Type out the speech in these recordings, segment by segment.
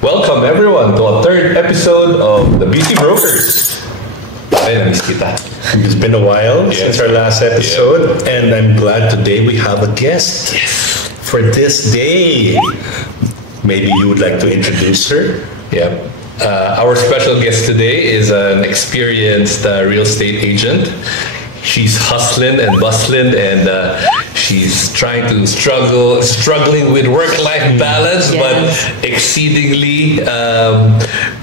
Welcome everyone to a third episode of the BC Brokers. Ay, namiss kita. It's been a while since our last episode, and I'm glad today we have a guest for this day. Maybe you would like to introduce her? Yeah. Our special guest today is an experienced real estate agent. She's hustling and bustling, and she's trying to struggling with work-life balance, but exceedingly,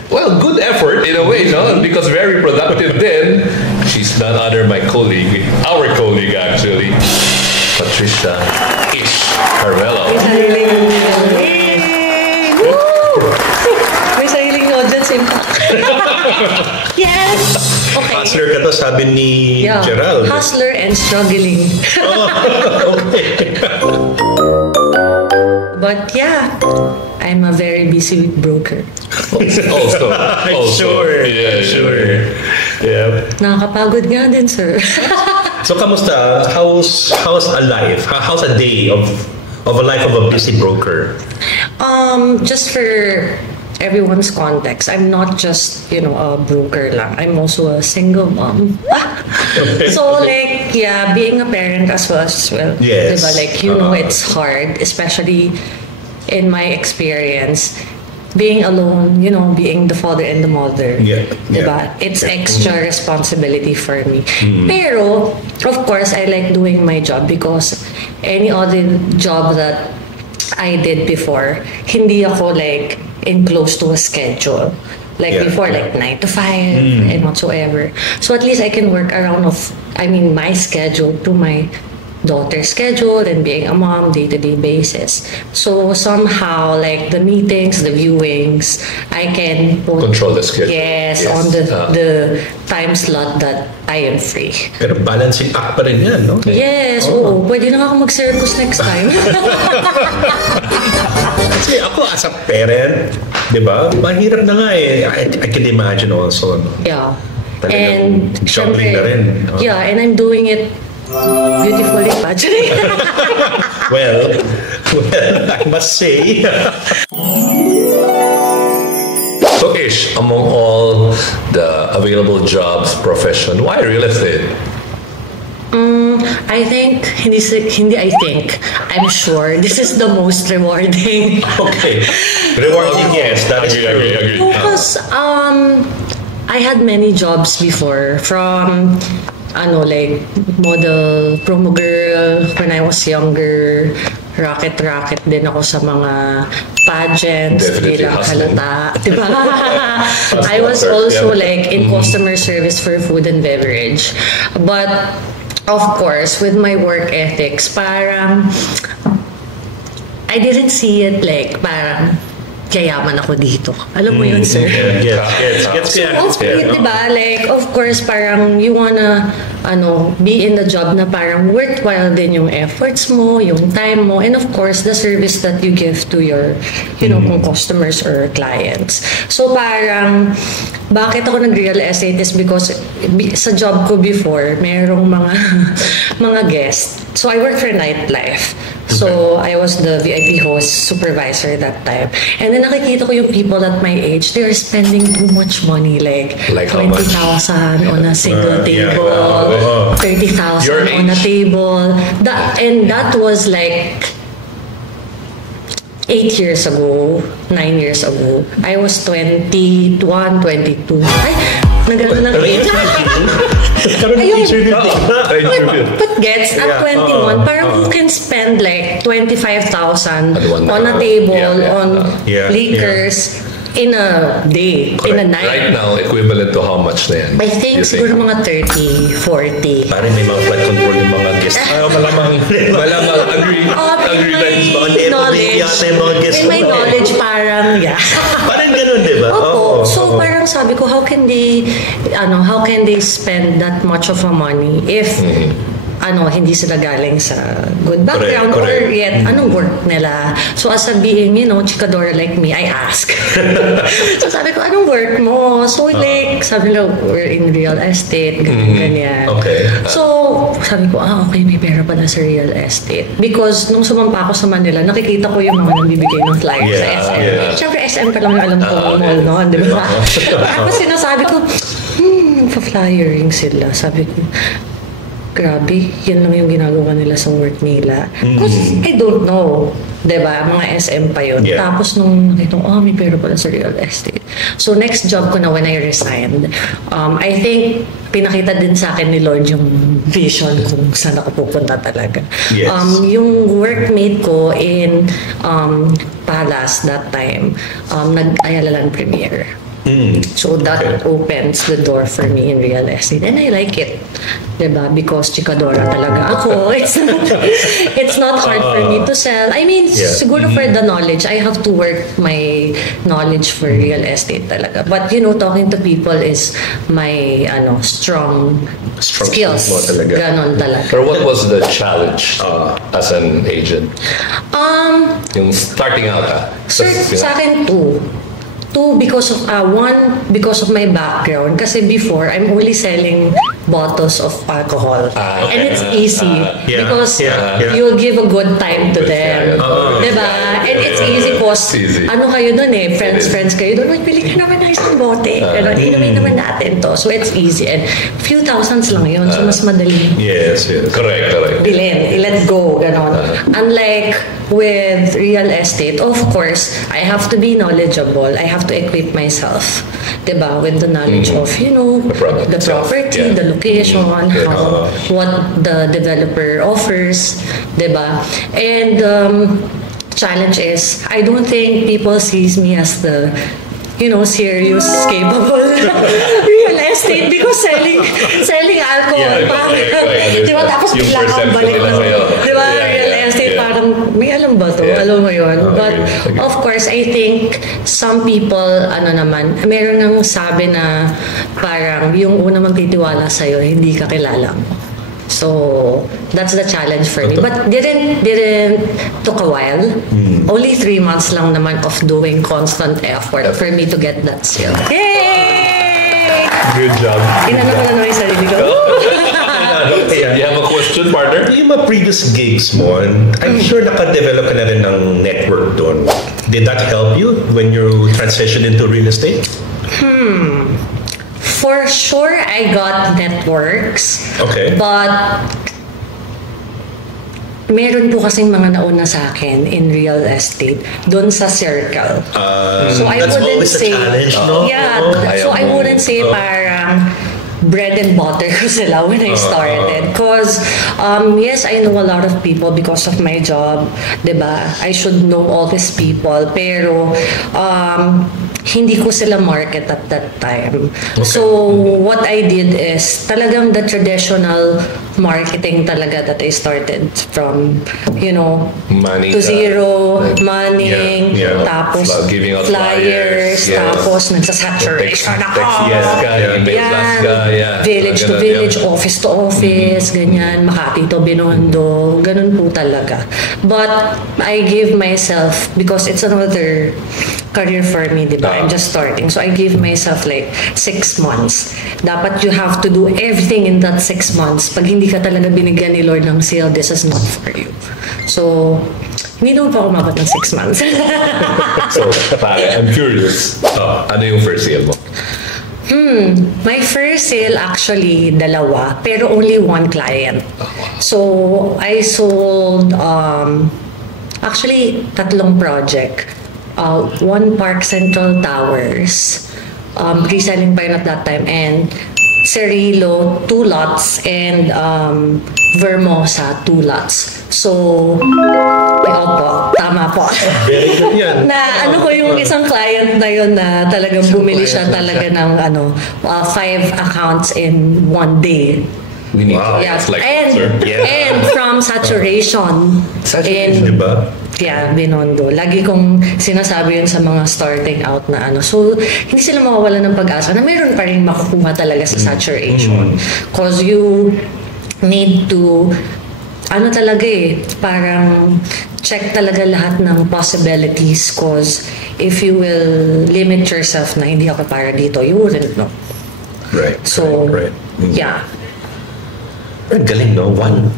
good effort in a way, no? Because very productive. Then she's none other our colleague actually, Patricia Ish Carmelo. May sariling audience yun. Yes! Okay. Hustler ka to, sabi ni Gerald. Hustler and struggling. Okay. But yeah, I'm a very busy broker. Also. Sure. Yeah, sure. Yeah. Nakakapagod nga din, sir. So, kamusta? How's a life? How's a day of a life of a busy broker? Just for everyone's context, I'm not just, a broker lang. I'm also a single mom. So, being a parent as well. Yes. Diba? It's hard, especially in my experience. Being alone, being the father and the mother. Yeah. Diba? It's extra responsibility for me. Pero, of course, I like doing my job because any other job that I did before, hindi ako in close to a schedule. Before, 9 to 5 and whatsoever. So at least I can work around my schedule to my daughter's schedule and being a mom day-to-day basis. So somehow, the meetings, the viewings, I can control the schedule. Yes, on the time slot that I am free. Pero balancing act pa rin yan, no? Yes, oo. Pwede na ako mag-circus next time. Kasi ako as a parent, di ba? Mahirap na nga eh. I can imagine also. No? Yeah. And juggling na rin. Yeah, and I'm doing it beautifully, Patrick. well, I must say. So Ish, among all the available jobs, profession, why real estate? I think, I'm sure this is the most rewarding. Okay. Rewarding, yes. That is Agree. Because I had many jobs before, from model, promo girl when I was younger, racket din ako sa mga pageants, bilang halata, diba? I was also in customer service for food and beverage. But of course, with my work ethics, parang I didn't see it parang kayaman ako dito. Alam mo yun, sir? Yes. Diba? Of course, parang you wanna, be in the job na parang worthwhile din yung efforts mo, yung time mo, and of course, the service that you give to your, kung customers or clients. So parang, bakit ako nag-real estate is because sa job ko before, merong mga guests. So I work for nightlife. So I was the VIP host supervisor that time. And then nakikita ko yung people at my age, they are spending too much money, like 20,000 on a single table, 30,000 on a table. That was 8 years ago, 9 years ago. I was 21, 22. Ay, nagano ng age. But gets at 21, parang who can spend 25,000 on a table, on liquors, in a day, in a night. Right now, equivalent to how much na yan? I think siguro mga 30, 40. Parang may mga flight control yung mga guests. Malamang, agree. In my knowledge, parang, Parang ganun, di ba? So parang sabi ko, how can they spend that much of a money if hindi sila galing sa good background or yet anong work nila. So as a being, chikadora like me, I ask. So sabi ko, anong work mo? So sabi nila, we're in real estate, ganyan. Okay. So, sabi ko, okay, may pera pala sa real estate. Because nung sumampa ako sa Manila, nakikita ko yung mga nagbibigay ng flyers sa SM. Siyempre, SM pa lang yung alam ko mall noon, di ba? Tapos sinasabi ko, pa-flyering sila. Sabi ko, grabe, yan lang yung ginagawa nila sa work nila. Because I don't know. Diba? Mga SM pa yun. Yeah. Tapos nung nakita ko, may pera pala sa real estate. So next job ko na when I resigned, I think pinakita din sa akin ni Lord yung vision kung saan ako pupunta talaga. Yes. Yung workmate ko in Palace that time, nag-Ayala Land Premier. So that opens the door for me in real estate, and I like it, diba? Because chikadora talaga ako. It's not hard for me to sell. I mean, siguro for the knowledge, I have to work my knowledge for real estate talaga. But talking to people is my strong skills. Ganon talaga. Pero what was the challenge as an agent? Yung starting out, Sir, sa akin two, because of because of my background. Kasi before, I'm only selling bottles of alcohol. And it's easy because you'll give a good time to them. Diba? And it's easy because ano kayo dun friends kayo dun. Pili ka naman na isang bote. Inumin naman natin to. So it's easy. And few thousands lang yun. So mas madali. Yes. Correct. Bilhin. Let go. Ganon. Unlike with real estate, of course, I have to be knowledgeable. I have to equip myself, diba, with the knowledge of the property, the location, what the developer offers, diba. And challenge is, I don't think people sees me as the serious, capable real estate because selling alcohol. Diba? Tapos bigla kang balik na. Diba? Real estate, parang may alam ba to? Alam mo yun? But of course, I think some people, meron nang sabi na parang yung una magtitiwala sa'yo, hindi ka kilala mo. So that's the challenge for me. But didn't took a while. Only 3 months lang naman of doing constant effort for me to get that sale. Yay! Good job. Inano ko na naman yung sarili ko. You have a question, partner? Yung mga previous gigs mo, I'm sure naka-develop ka na rin ng network doon. Did that help you when you transitioned into real estate? For sure, I got networks. Okay. But meron po kasing mga nauna sa akin in real estate doon sa circle. So I that's wouldn't always say, a challenge, no? Yeah. So I wouldn't say parang bread and butter ko sila when I started. Because, yes, I know a lot of people because of my job. Diba? I should know all these people. Pero, hindi ko sila market at that time. Okay. So, what I did is talagang the traditional marketing talaga that I started from, Money to zero, manning, tapos giving out flyers, tapos nagsasaturation ako. Village to village, office to office, ganyan, Makati to Binondo, ganun po talaga. But I give myself, because it's another career for me, diba? I'm just starting. So I give myself like 6 months. Dapat you have to do everything in that 6 months. Pag hindi ka talaga binigyan ni Lord ng sale, this is not for you. So, hindi naman pa ako umabot ng 6 months. So, I'm curious. Ano yung first sale mo? My first sale actually, 2, pero only 1 client. So, I sold actually 3 project. 1 Park Central Towers, reselling pa yun at that time, and Cerrillo 2 lots, and Vermosa 2 lots. So, opo, tama po. Very good yan. Na ano ko yung isang client na yun na talagang bumili siya talaga ng 5 accounts in 1 day. Wow. Yes. And from saturation. In, diba? Yeah, Binondo. Lagi kong sinasabi yun sa mga starting out na So, hindi sila mawawala ng pag-asa na meron pa rin makukuha talaga sa saturation. Because you need to, talaga parang check talaga lahat ng possibilities, because if you will limit yourself na hindi ako para dito, you wouldn't know. Right. So, right. yeah. Ang galing, no? One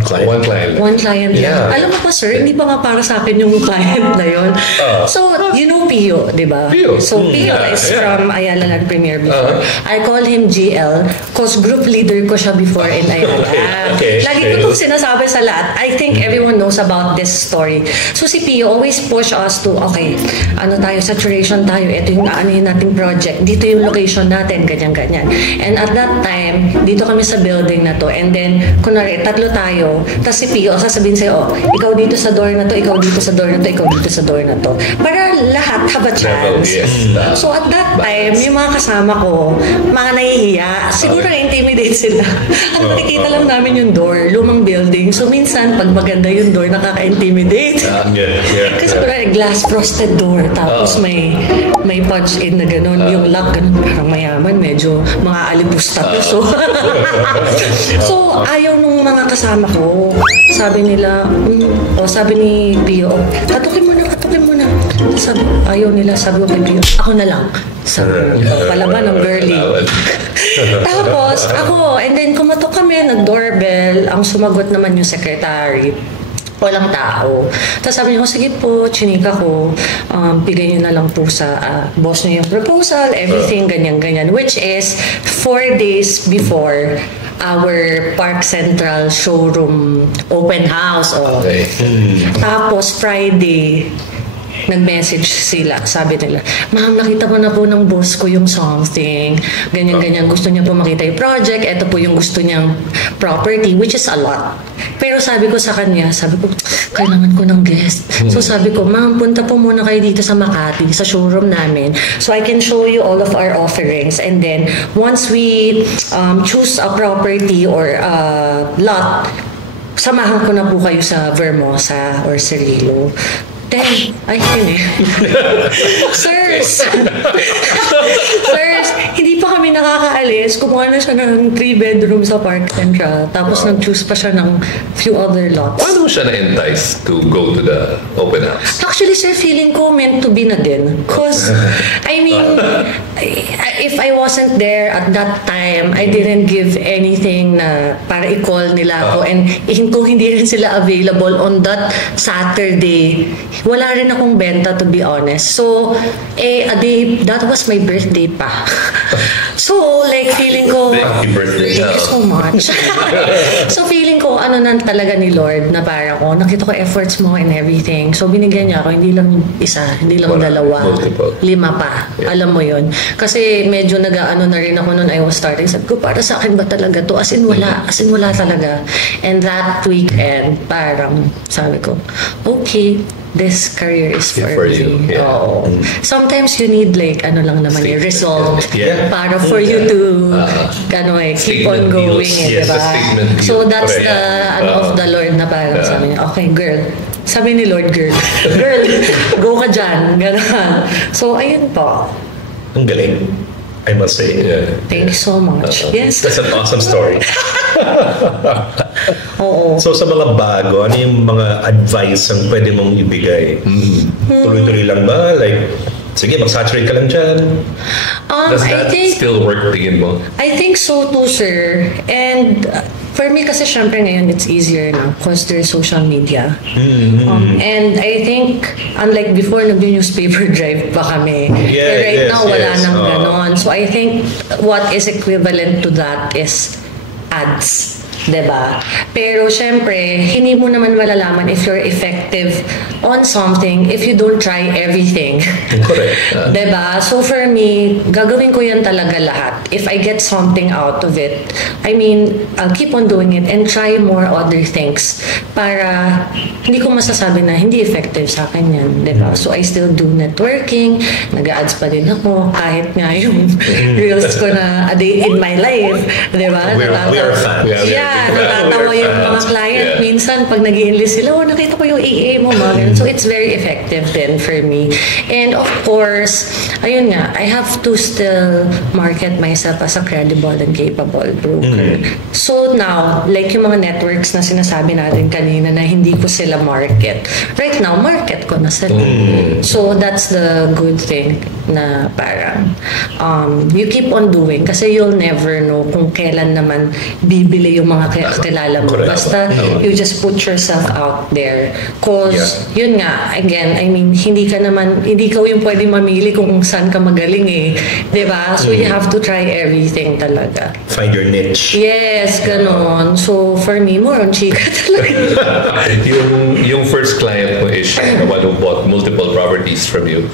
client. One client. One client Yeah. lang. Alam mo pa, sir, hindi pa nga para sa akin yung client na yun. So, you know Pio, di ba? Pio. So, Pio Yeah, is yeah. from Ayala Land Premier before. I call him GL cause group leader ko siya before in Ayala. Okay. Lagi ko itong sinasabi sa lahat. I think everyone knows about this story. So, si Pio always push us to, okay, ano tayo, saturation tayo, ito yung aanuhin nating project, dito yung location natin, ganyan-ganyan. And at that time, dito kami sa building na to, and then, kunwari, tatlo tayo, tapos si Pio, sasabihin sa'yo, oh, ikaw dito sa door na to, ikaw dito sa door na to, ikaw dito sa door na to. Para lahat have a chance. Yes. So at that time, yung mga kasama ko, mga nahihiya, siguro na-intimidate sila. Ang nakikita lang namin yung door, lumang building. So minsan, pag maganda yung door, nakaka-intimidate. Yeah. Kasi kunwari, glass frosted door, tapos may punch-in na gano'n, yung lock, gano'n, parang mayaman, medyo mga alipusta to. So, ayaw nung mga kasama ko. Sabi nila, sabi ni Pio, katukin mo na. Sabi, ayaw nila, sabi ko kay Pio, ako na lang. Sabi, palaban ng girly. Tapos, ako, and then kumatok kami, nag-doorbell, ang sumagot naman yung secretary. Walang tao. Tapos sabi niya, sige po, chinika ko, bigay niyo na lang po sa boss niyo yung proposal, everything, ganyan-ganyan. Which is 4 days before our Park Central showroom open house. Okay. Tapos Friday, nag-message sila. Sabi nila, ma'am, nakita ko na po ng boss ko yung something. Ganyan-ganyan. Gusto niya po makita yung project. Ito po yung gusto niyang property, which is a lot. Pero sabi ko sa kanya, kailangan ko ng guest. So sabi ko, ma'am, punta po muna kayo dito sa Makati, sa showroom namin. So I can show you all of our offerings. And then, once we choose a property or a lot, samahan ko na po kayo sa Vermosa or Cirilo. Then, Sirs, hindi pa kami nakakaalis. Kumuha na siya ng 3-bedroom sa Park Central. Tapos nag-choose pa siya ng few other lots. Paano mo siya na-entice to go to the open house? Actually, sir, feeling ko meant to be na din. Because, I mean, if I wasn't there at that time, I didn't give anything na para i-call nila ako. And kung hindi rin sila available on that Saturday, wala rin akong benta, to be honest. So, that was my birthday pa. So, like, feeling ko, Happy birthday. thank you so much. So, feeling ko, ano na talaga ni Lord, na parang ko, nakita ko efforts mo and everything. So, binigyan niya ako, hindi lang isa, hindi lang dalawa, multiple. 5 pa. Yeah. Alam mo yun. Kasi medyo nag-ano na rin ako noon I was starting. Sabi ko, para sa akin ba talaga to? As in, wala talaga. And that weekend, parang sabi ko, okay, this career is for you. me. Yeah. Sometimes you need like lang naman resolve para for you to keep on going, diba? So that's the of the Lord na parang sabi niya, okay girl, sabi ni Lord, girl, go ka dyan, gano'n. So ayun po. Ang galing, I must say. Thank you so much. Yes. That's an awesome story. Oo. So sa mga bago, ano yung mga advice ang pwede mong ibigay? Tuloy-tuloy lang ba? Like, sige, mag-saturate ka lang dyan. Does that still work, tingin mo? I think so too, sir. And for me kasi syempre ngayon it's easier na because there's social media. And I think unlike before nag-newspaper drive pa kami. Right now wala nang ganon. So I think what is equivalent to that is ads. Diba? Pero syempre, hindi mo naman malalaman if you're effective on something if you don't try everything. Correct. Diba? So for me, gagawin ko yan talaga lahat. If I get something out of it, I mean, I'll keep on doing it and try more other things para hindi ko masasabi na hindi effective sa akin yan. Diba? So I still do networking, nag-ads pa din ako, kahit nga yung reels ko na a day in my life. Diba? We are fans. Yeah. natatawa yung mga client. Yeah. Minsan, pag nag-i-enlist sila, nakita ko yung EA mo, mga ganun. So, it's very effective then for me. And of course, ayun nga, I have to still market myself as a credible and capable broker. So now, like yung mga networks na sinasabi natin kanina na hindi ko sila market. Right now, market ko na sila. So that's the good thing na parang you keep on doing kasi you'll never know kung kailan naman bibili yung mga kakilala mo. Basta you just put yourself out there. Cause yun nga, again, I mean, hindi ka yung pwede mamili kung saan ka magaling eh. Diba? So you have to try everything talaga. Find your niche. Yes, ganon. So for me, more on chika talaga. yung first client mo is the one who bought multiple properties from you.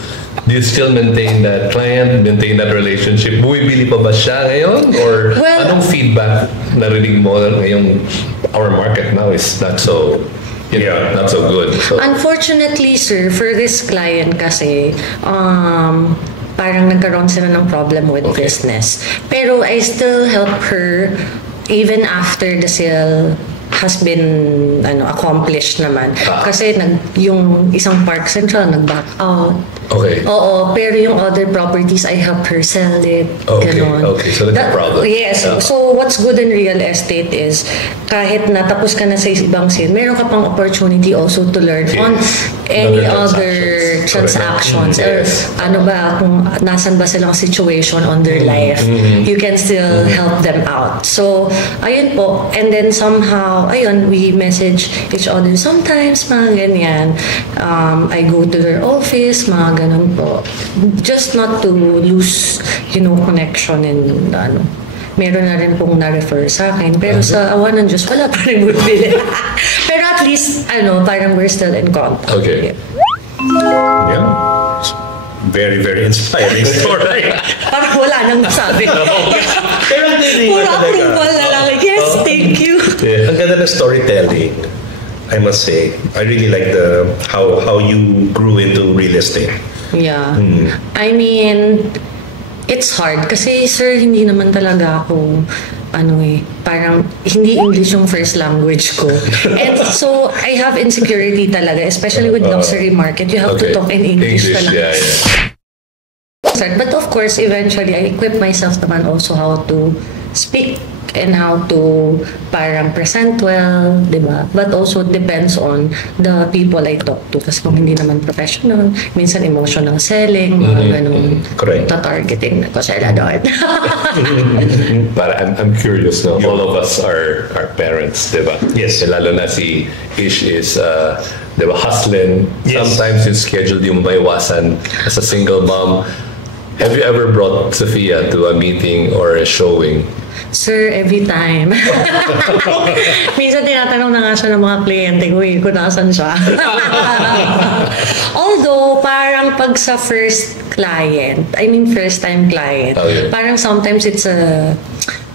Do you still maintain that client, maintain that relationship? Bumibili pa ba siya ngayon? Or anong feedback narinig mo ngayong our market now is not so not so good? So, unfortunately, sir, for this client kasi, parang nagkaroon sila ng problem with business. Pero I still help her even after the sale has been accomplished naman. Kasi yung isang Park Central nag-back out. Okay. Oo, pero yung other properties, I help her sell it. Okay, Ganon. okay. So that's a problem. Yes. So what's good in real estate is kahit natapos ka na sa ibang sale, meron ka pang opportunity also to learn on any other transactions. Or kung nasan ba silang situation on their life, you can still help them out. So, ayun po. And then somehow, we message each other sometimes, mga ganyan. I go to their office, mga ganun po. Just not to lose, connection and meron na rin pong na-refer sa akin. Pero sa awa ng Diyos, wala pa rin bumibili. Pero at least, parang we're still in contact. Okay. Yeah. Very, very inspiring story. Parang wala nang masabi. Pero hindi puro approval na lang. Yes, thank you. Ang ganda ng storytelling, I must say. I really like how you grew into real estate. Yeah. I mean, it's hard kasi sir, hindi naman talaga ako parang hindi English yung first language ko. And so I have insecurity talaga, especially with luxury market. You have to talk in English talaga. But of course, eventually I equip myself naman also how to speak and how to parang present well, di ba? But also depends on the people I talk to. Kasi kung hindi naman professional, minsan emotional selling, mga ganun. Correct. Ta-targeting na ko sila doon. But I'm curious, no? All of us are parents, di ba? Yes. Lalo na si Ish is, di ba, hustling. Yes. Sometimes yung schedule yung maiwasan as a single mom. Have you ever brought Sophia to a meeting or a showing? Sir, every time. Minsan tinatanong na nga siya ng mga kliyente ko kung nasan siya. Although, parang pag sa first time client, parang sometimes it's a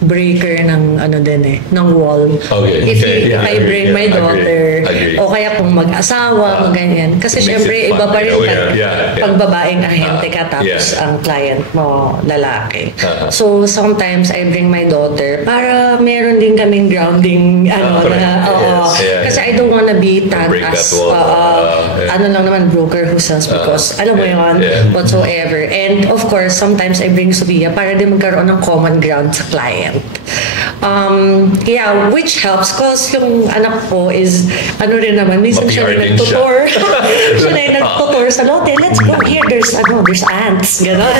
breaker ng ng wall. Okay. If I bring my daughter, Agree. o kaya kung mag-asawa, ganyan. Kasi syempre, iba pa rin pag babaeng ahente ka tapos ang client mo, lalaki. So, sometimes I bring my daughter para meron din kaming grounding, kasi I don't wanna be tagged as, lang naman, broker who sells because, alam mo yun, whatsoever. And of course, sometimes I bring Sophia para din magkaroon ng common ground sa client. Which helps because yung anak ko is rin naman, minsan siya rin nagtutor. Siya na yung nagtutor sa lote. Let's go here. There's ants. Ganon.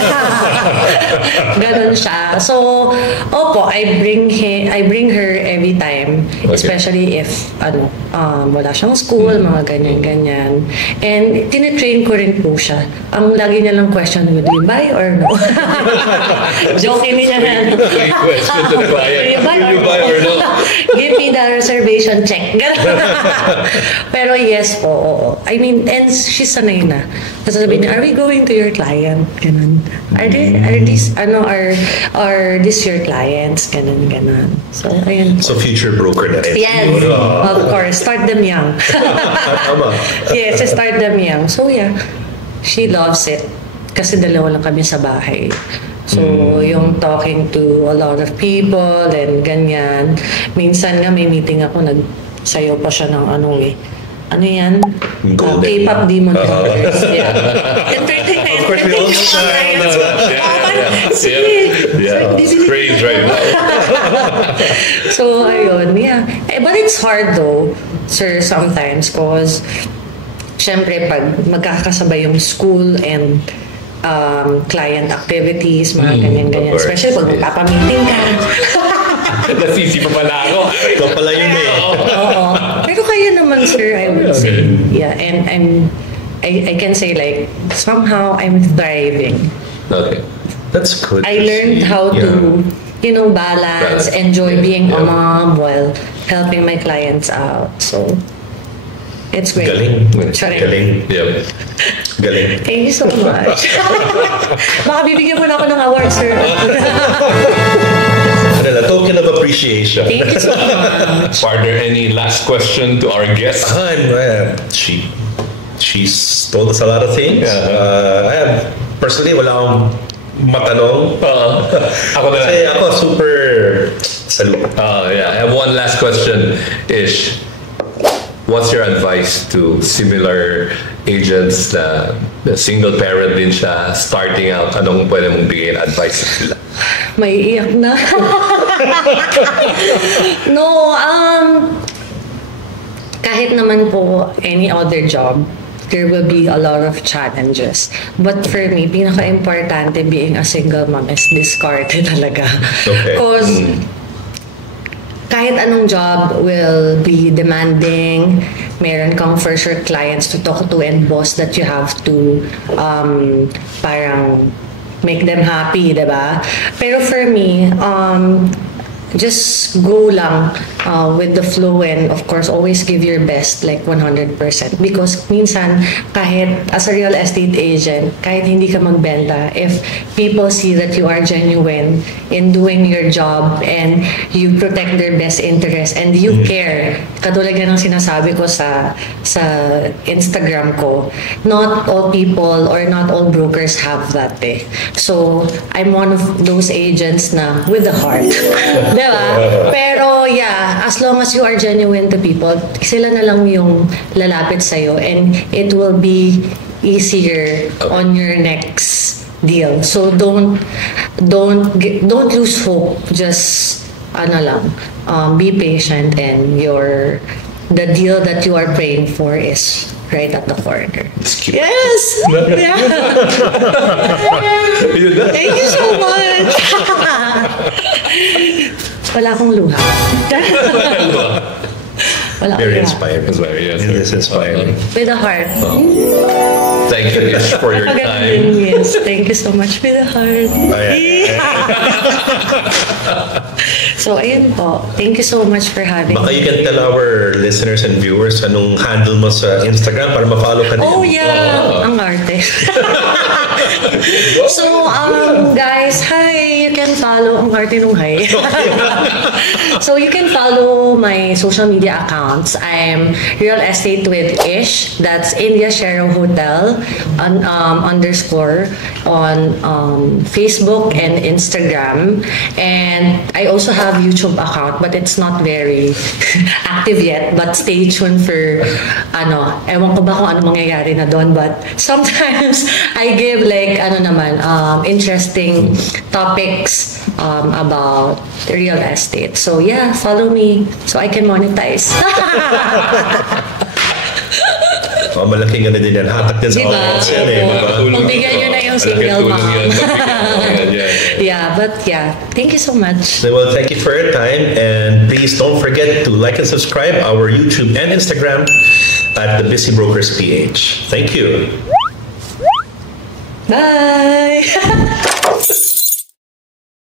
Ganon siya. So, I bring her every time. Okay. Especially if wala siyang school, mga ganyan-ganyan. And tinitrain ko rin po siya. Ang lagi niya lang question, do you buy or no? Joking niya na. Question to the client. Do you buy or no? Give me the reservation check. Pero yes po, I mean, and she's sanay na. Kasi sabihin niya, are we going to your client? Ganon. Are this your clients? Ganon. So, ayun. So, future broker na rin. Yes, of course. Start them young. Yes, start them young. So, yeah. She loves it. Kasi dalawa lang kami sa bahay. So, yung talking to a lot of people and ganyan. Minsan nga may meeting ako, nagsayaw pa siya ng ano eh. Ano yan? Golden. K-pop Demon Hunters. Yeah. Entertainment. Of course, we all know that. Yeah, it's crazy right now. So, ayun, yeah. But it's hard though, sir, sometimes cause syempre pag magkakasabay yung school and client activities, mga ganyan-ganyan. of course. Especially pag magpapamiting ka. Nasisi pa pala ako. Ikaw pala yun eh. Oo. Pero kaya naman, sir, I would say. Yeah, and I can say like, somehow I'm thriving. Okay. That's good. I learned how to, balance, enjoy being a mom while helping my clients out. So, it's great. Galing. Charing. Galing. Yep. Galing. Thank you so much. Baka bibigyan mo na ako ng award, sir. Token of appreciation. Thank you so much. Partner, any last question to our guest? She's told us a lot of things. I have, personally, wala akong matanong. Ako na lang. Kasi ako super salute. Yeah, I have one last question. Ish, what's your advice to similar agents na single parent din siya, starting out? Anong pwede mong bigyan advice sa sila? May iyak na. No, kahit naman po any other job, there will be a lot of challenges. But for me, pinaka-importante being a single mom is discarte talaga. Okay. Because kahit anong job will be demanding, meron kang for sure clients to talk to and boss that you have to parang make them happy, diba? Pero for me, just go lang with the flow and of course always give your best like 100% because minsan kahit as a real estate agent kahit hindi ka magbenta if people see that you are genuine in doing your job and you protect their best interest and you care katulad ng sinasabi ko sa Instagram ko not all people or not all brokers have that so I'm one of those agents na with the heart diba? Pero yeah, as long as you are genuine to people, sila na lang yung lalapit sa'yo and it will be easier on your next deal. So don't lose hope. Just be patient and the deal that you are praying for is right at the corner. Yes! Yeah. Thank you so much! Wala akong luha. Wala Very akong luha. inspiring. Yes, It is inspiring. With a heart. Thank you, Ish, for your time. Yes, thank you so much with a heart. So, ayun po. Thank you so much for having Baka me. you can tell our listeners and viewers anong handle mo sa Instagram para ma-follow ka din. Oh, yeah. Ang arte. So, guys, hi. You can follow ang arte nung hi. So, you can follow my social media accounts. I'm Real Estate with Ish. That's India Shero Hotel _ on Facebook and Instagram. And I also have YouTube account, but it's not very active yet. But stay tuned for ewan ko ba kung ano mangyayari na doon. But sometimes I give like interesting topics about real estate. So yeah, follow me so I can monetize. Malaking ano din yan. Hatak din sa Diba? audience yan eh. Diba? Pagbigyan nyo na yung single mom. Yeah, but yeah, thank you so much. Well, thank you for your time and please don't forget to like and subscribe our YouTube and Instagram at The Busy Brokers PH. Thank you. Bye!